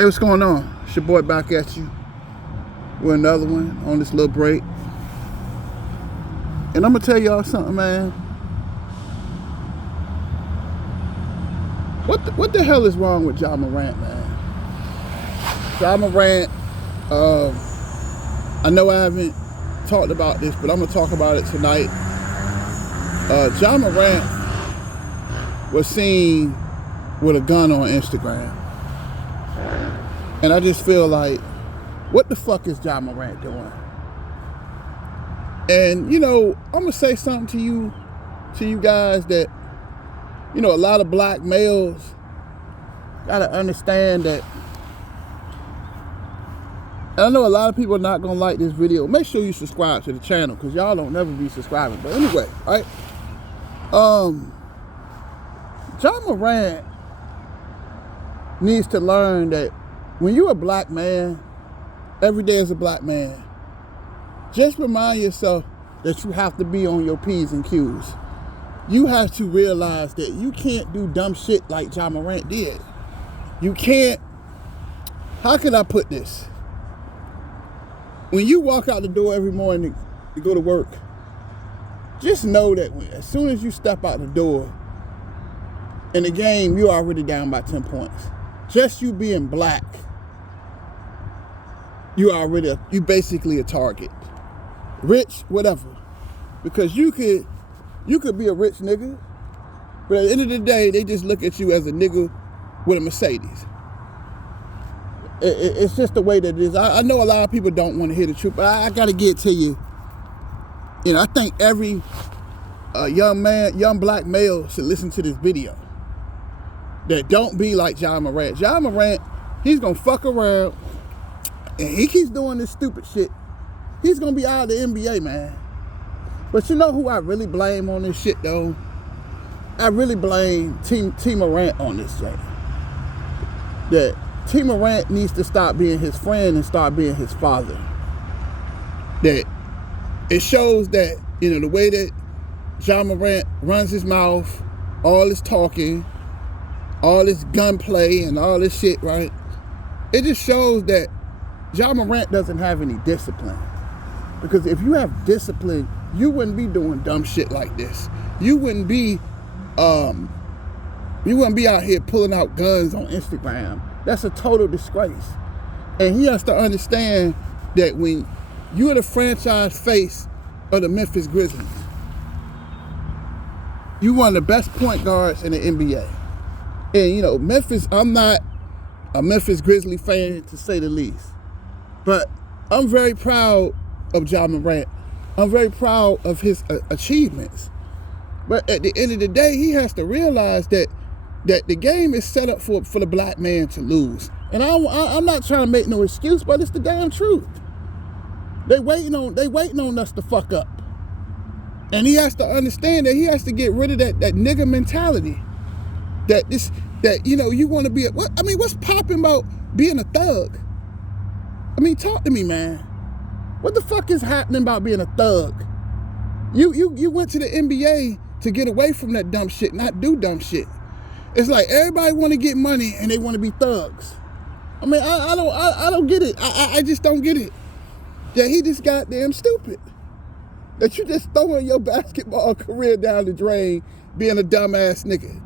Hey, what's going on? It's your boy back at you with another one on this little break. And I'm gonna tell y'all something, man. What the hell is wrong with Ja Morant, man? Ja Morant, I know I haven't talked about this, but I'm gonna talk about it tonight. Ja Morant was seen with a gun on Instagram. And I just feel like, what the fuck is Ja Morant doing? And, you know, I'm going to say something to you guys that, you know, a lot of black males got to understand that. And I know a lot of people are not going to like this video. Make sure you subscribe to the channel because y'all don't never be subscribing. But anyway, right? Ja Morant needs to learn that when you're a black man, every day as a black man, just remind yourself that you have to be on your P's and Q's. You have to realize that you can't do dumb shit like Ja Morant did. You can't, how can I put this? When you walk out the door every morning to go to work, just know that as soon as you step out the door, in the game, you're already down by 10 points. Just you being black, you basically a target. Rich, whatever. Because you could be a rich nigga, but at the end of the day, they just look at you as a nigga with a Mercedes. It's just the way that it is. I know a lot of people don't want to hear the truth, but I gotta get to you. You know, I think every young black male should listen to this video. That don't be like Ja Morant. Ja Morant, he's gonna fuck around and he keeps doing this stupid shit. He's gonna be out of the NBA, man. But you know who I really blame on this shit though? I really blame Team Morant on this shit. That Team Morant needs to stop being his friend and start being his father. That it shows that, you know, the way that Ja Morant runs his mouth, all this talking, all this gunplay and all this shit, right? It just shows that Ja Morant doesn't have any discipline. Because if you have discipline, you wouldn't be doing dumb shit like this. You wouldn't be out here pulling out guns on Instagram. That's a total disgrace. And he has to understand that when you're the franchise face of the Memphis Grizzlies, you're one of the best point guards in the NBA. And, you know, Memphis, I'm not a Memphis Grizzly fan, to say the least. But I'm very proud of Ja Morant. I'm very proud of his achievements. But at the end of the day, he has to realize that the game is set up for the black man to lose. And I'm not trying to make no excuse, but it's the damn truth. They waiting on us to fuck up. And he has to understand that he has to get rid of that nigga mentality. That you know, you want to be what's popping about being a thug? I mean, talk to me, man. What the fuck is happening about being a thug? You went to the NBA to get away from that dumb shit, not do dumb shit. It's like everybody want to get money and they want to be thugs. I mean, I don't get it. I just don't get it. That he just goddamn stupid. That you just throwing your basketball career down the drain being a dumbass nigga.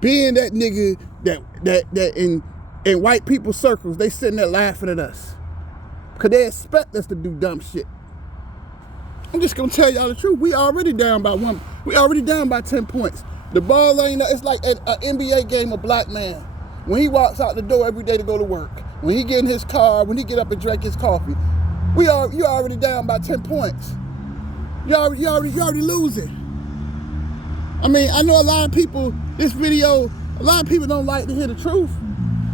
Being that nigga that in white people's circles, they sitting there laughing at us. Because they expect us to do dumb shit. I'm just going to tell y'all the truth. We already down by 10 points. The ball ain't, it's like an NBA game of black man. When he walks out the door every day to go to work, when he get in his car, when he get up and drink his coffee, you already down by 10 points. You already losing. I mean, I know a lot of people, a lot of people don't like to hear the truth,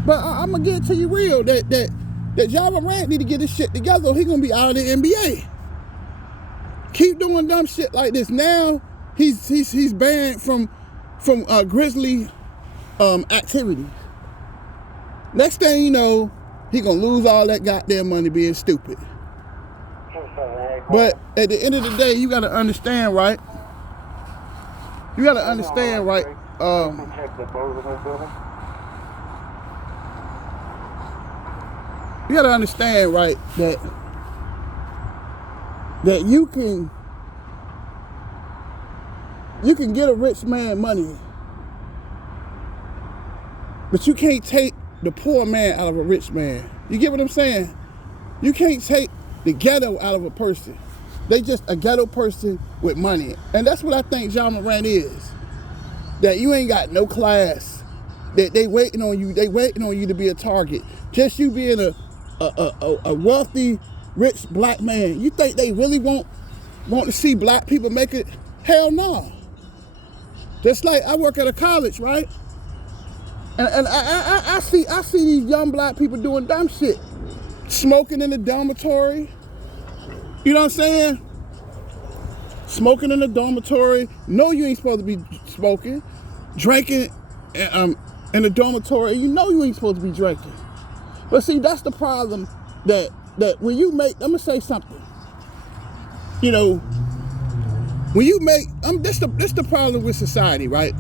but I'm going to get it to you real, that Ja Morant need to get his shit together or he going to be out of the NBA. Keep doing dumb shit like this. Now, he's banned from Grizzly activities. Next thing you know, he going to lose all that goddamn money being stupid. But at the end of the day, you got to understand, right? You got to understand, right? you gotta understand, right, that you can get a rich man money, but you can't take the poor man out of a rich man. You get what I'm saying? You can't take the ghetto out of a person. They just a ghetto person with money. And that's what I think Ja Morant is. That you ain't got no class. That they waiting on you. They waiting on you to be a target. Just you being a wealthy, rich black man. You think they really want to see black people make it? Hell no. Just like I work at a college, right? And I see these young black people doing dumb shit. Smoking in the dormitory. You know what I'm saying? Smoking in the dormitory. No, you ain't supposed to be smoking. Drinking in the dormitory. You know you ain't supposed to be drinking. But see, that's the problem that when you make, I'm gonna say something. You know, when you make, that's the problem with society, right?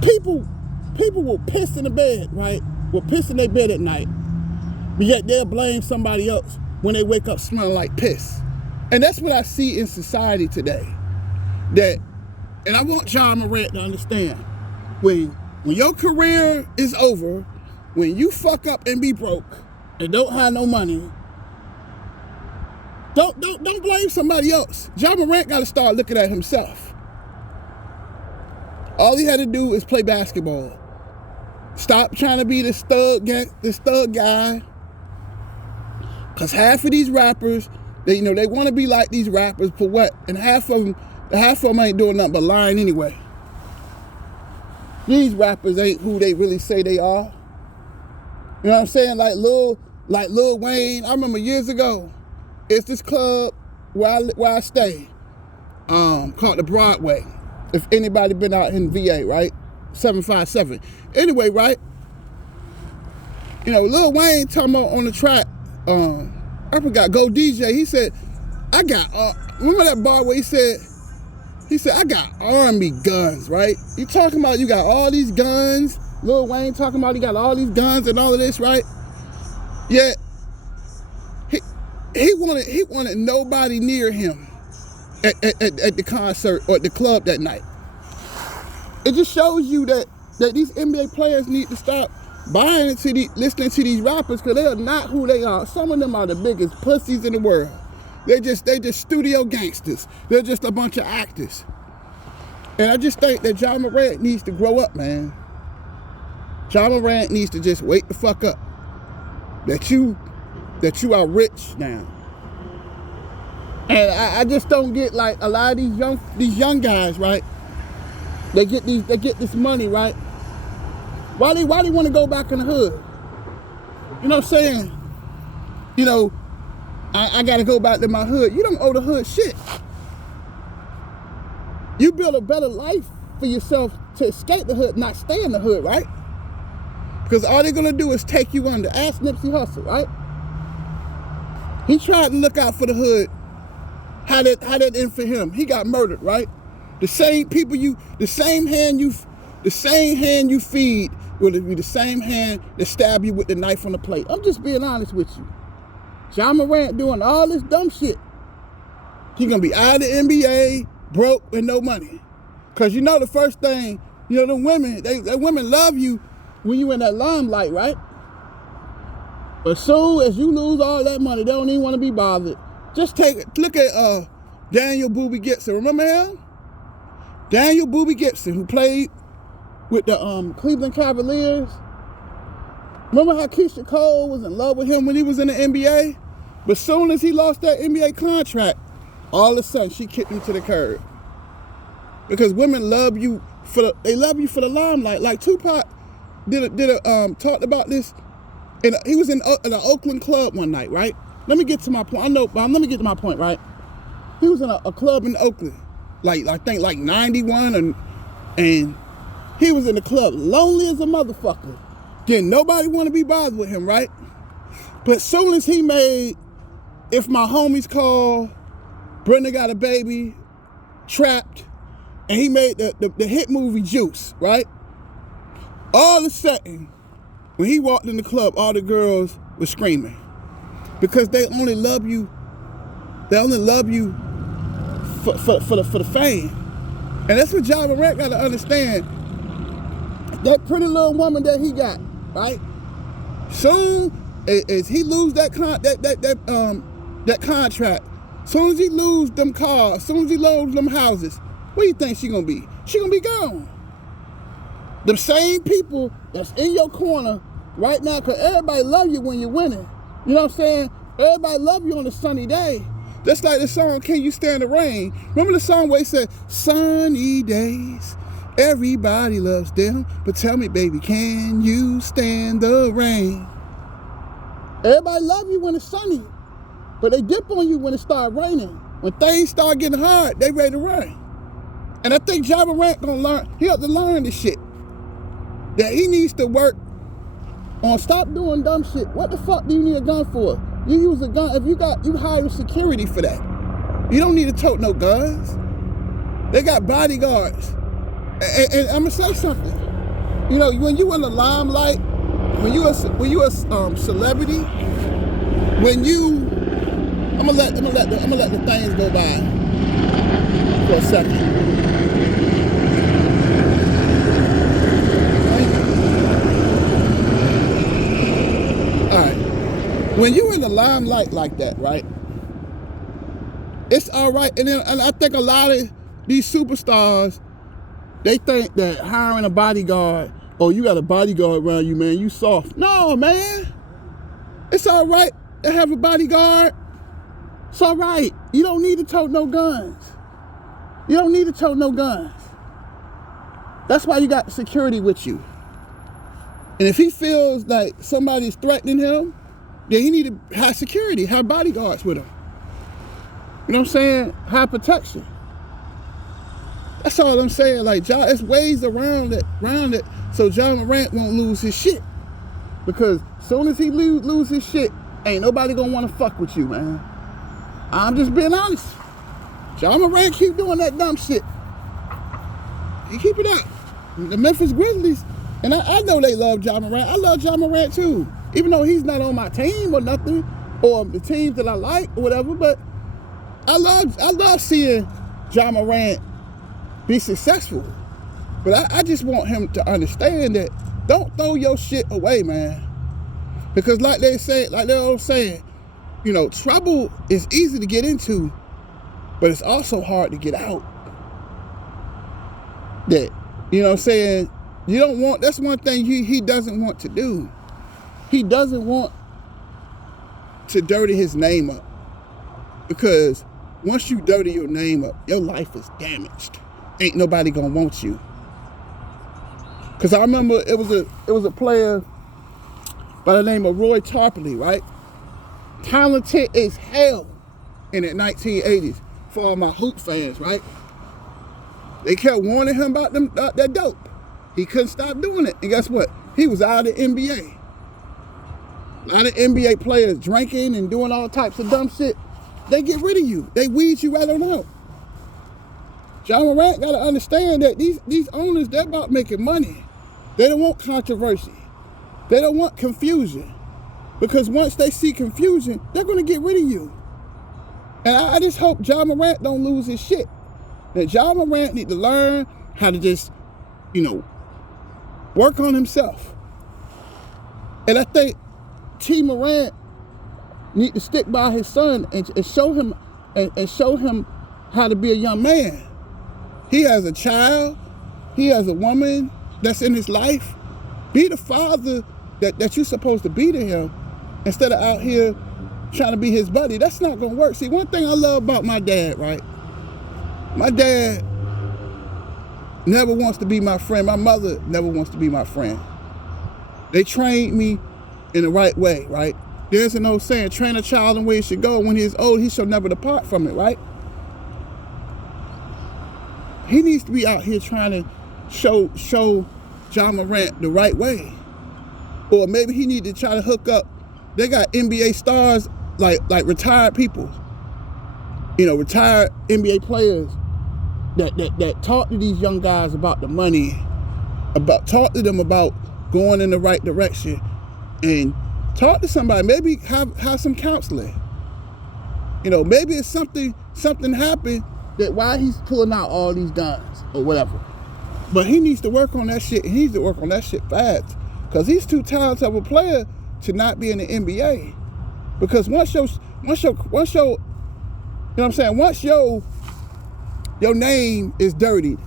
People will piss in the bed, right? Will piss in their bed at night, but yet they'll blame somebody else when they wake up smelling like piss. And that's what I see in society today. And I want Ja Morant to understand, when your career is over, when you fuck up and be broke and don't have no money, don't blame somebody else. Ja Morant got to start looking at himself. All he had to do is play basketball. Stop trying to be the stud guy. Cause half of these rappers, they want to be like these rappers for what? And half of them ain't doing nothing but lying anyway. These rappers ain't who they really say they are. You know what I'm saying? Like Lil Wayne. I remember years ago, it's this club where I stay, called the Broadway. If anybody been out in VA, right? 757. Anyway, right? You know, Lil Wayne talking about on the track, I forgot, Go DJ, he said, I got, remember that bar where he said, I got army guns, right? You talking about you got all these guns, Lil Wayne talking about he got all these guns and all of this, right? Yet, he wanted nobody near him at the concert or at the club that night. It just shows you that these NBA players need to stop buying into listening to these rappers, because they are not who they are. Some of them are the biggest pussies in the world. They just studio gangsters. They're just a bunch of actors. And I just think that Ja Morant needs to grow up, man. Ja Morant needs to just wake the fuck up. That you are rich now. And I just don't get, like, a lot of these young guys, right? They get this money, right? Why they want to go back in the hood? You know what I'm saying? You know, I got to go back to my hood. You don't owe the hood shit. You build a better life for yourself to escape the hood, not stay in the hood, right? Because all they're going to do is take you under. Ask Nipsey Hussle, right? He tried to look out for the hood. How that end for him? He got murdered, right? The same hand you feed will be the same hand that stab you with the knife on the plate. I'm just being honest with you. Ja Morant doing all this dumb shit. He gonna be out of the NBA, broke, with no money. Cause you know the first thing, you know, the women, the women love you when you in that limelight, right? But soon as you lose all that money, they don't even want to be bothered. Just look at Daniel Boobie Gibson. Remember him? Daniel Boobie Gibson, who played with the Cleveland Cavaliers. Remember how Keisha Cole was in love with him when he was in the NBA? But soon as he lost that NBA contract, all of a sudden she kicked him to the curb. Because women love you for the limelight. Like Tupac talked about this. He was in an Oakland club one night, right? Let me get to my point. Let me get to my point, right? He was in a club in Oakland, I think 91, and he was in the club, lonely as a motherfucker. Didn't nobody want to be bothered with him, right? But as soon as he made If My Homies Call, Brenda Got a Baby, Trapped, and he made the hit movie Juice, right? All of a sudden, when he walked in the club, all the girls with screaming. Because they only love you. They only love you for the fame. And that's what Ja Morant got to understand. That pretty little woman that he got, right? Soon as he lose that contract, soon as he lose them cars, soon as he lose them houses, what do you think she gonna be? She gonna be gone. The same people that's in your corner right now, because everybody love you when you're winning. You know what I'm saying? Everybody love you on a sunny day. That's like the song, Can You Stand the Rain? Remember the song where it said, sunny days, everybody loves them, but tell me, baby, can you stand the rain? Everybody love you when it's sunny, but they dip on you when it start raining. When things start getting hard, they ready to run. And I think Ja Morant gonna learn, he have to learn this shit. That he needs to work on stop doing dumb shit. What the fuck do you need a gun for? You use a gun, if you hire security for that. You don't need to tote no guns. They got bodyguards. And I'm gonna say something. You know, when you in the limelight, when you a celebrity, when you, I'm gonna let the things go by for a second. All right. When you in the limelight like that, right? It's all right. And I think a lot of these superstars, they think that hiring a bodyguard, oh, you got a bodyguard around you, man, you soft. No, man. It's all right to have a bodyguard. It's all right. You don't need to tote no guns. You don't need to tote no guns. That's why you got security with you. And if he feels like somebody's threatening him, then he need to have security, have bodyguards with him. You know what I'm saying? Have protection. That's all I'm saying. Like, it's ways around it, so Ja Morant won't lose his shit. Because as soon as he lose his shit, ain't nobody gonna want to fuck with you, man. I'm just being honest. Ja Morant keep doing that dumb shit. He keep it up. The Memphis Grizzlies, and I know they love Ja Morant. I love Ja Morant too. Even though he's not on my team or nothing, or the teams that I like or whatever, but I love seeing Ja Morant be successful. But I just want him to understand that don't throw your shit away, man. Because like they're all saying, you know, trouble is easy to get into, but it's also hard to get out. That, you know what I'm saying? You don't want, that's one thing he doesn't want to do. He doesn't want to dirty his name up. Because once you dirty your name up, your life is damaged. Ain't nobody gonna want you. Because I remember it was a player by the name of Roy Tarpley, right? Talented as hell in the 1980s for all my hoop fans, right? They kept warning him about that dope. He couldn't stop doing it. And guess what? He was out of the NBA. A lot of NBA players drinking and doing all types of dumb shit. They get rid of you. They weed you right on out. Ja Morant got to understand that these owners, they're about making money. They don't want controversy. They don't want confusion. Because once they see confusion, they're going to get rid of you. And I just hope Ja Morant don't lose his shit. That Ja Morant need to learn how to just, you know, work on himself. And I think T. Morant need to stick by his son and show him how to be a young man. He has a child. He has a woman that's in his life. Be the father that you're supposed to be to him instead of out here trying to be his buddy. That's not going to work. See, one thing I love about my dad, right? My dad never wants to be my friend. My mother never wants to be my friend. They trained me in the right way, right? There's an old saying, train a child in the way he should go. When he is old, he shall never depart from it, right? He needs to be out here trying to show Ja Morant the right way. Or maybe he need to try to hook up. They got NBA stars, like retired people. You know, retired NBA players that talk to these young guys about the money, talk to them about going in the right direction, and Talk to somebody. Maybe have some counseling. You know, maybe it's something happened that why he's pulling out all these guns or whatever. But he needs to work on that shit. He needs to work on that shit fast. Because he's too talented of a player to not be in the NBA. Because once your you know what I'm saying, once your name is dirtied,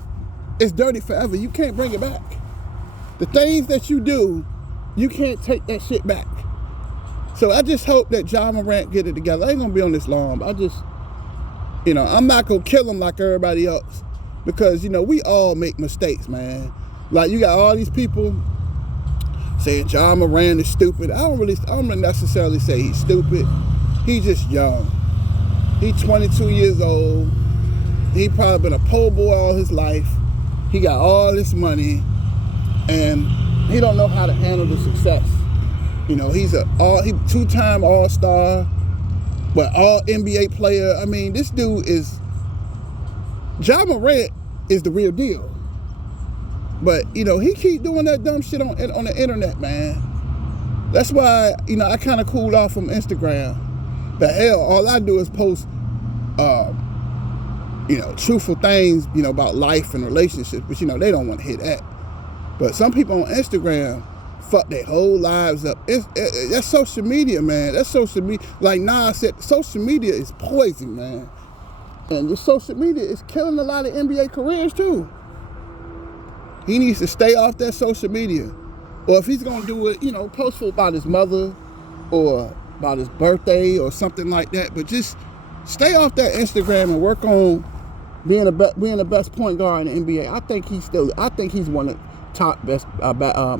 it's dirty forever. You can't bring it back. The things that you do, you can't take that shit back. So I just hope that Ja Morant get it together. I ain't gonna be on this long, but I just, you know, I'm not gonna kill him like everybody else. Because, you know, we all make mistakes, man. Like, you got all these people saying Ja Morant is stupid. I don't necessarily say he's stupid. He's just young. He's 22 years old. He probably been a po' boy all his life. He got all this money, and he don't know how to handle the success. You know, he's two-time All-Star, but all NBA player. I mean, this dude is, Ja Morant is the real deal. But, you know, he keep doing that dumb shit on the internet, man. That's why, you know, I kind of cooled off from Instagram. The hell, all I do is post, you know, truthful things, you know, about life and relationships. But, you know, they don't want to hear that. But some people on Instagram fuck their whole lives up. That's social media, man. That's social media. Like Nas said, social media is poison, man. And the social media is killing a lot of NBA careers, too. He needs to stay off that social media. Or if he's going to do it, you know, post about his mother or about his birthday or something like that. But just stay off that Instagram and work on being the best point guard in the NBA. I think he's one of the top best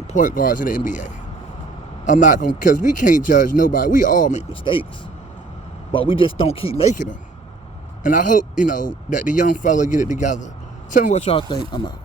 point guards in the NBA. I'm not going to, because we can't judge nobody. We all make mistakes. But we just don't keep making them. And I hope, you know, that the young fella get it together. Tell me what y'all think. I'm out.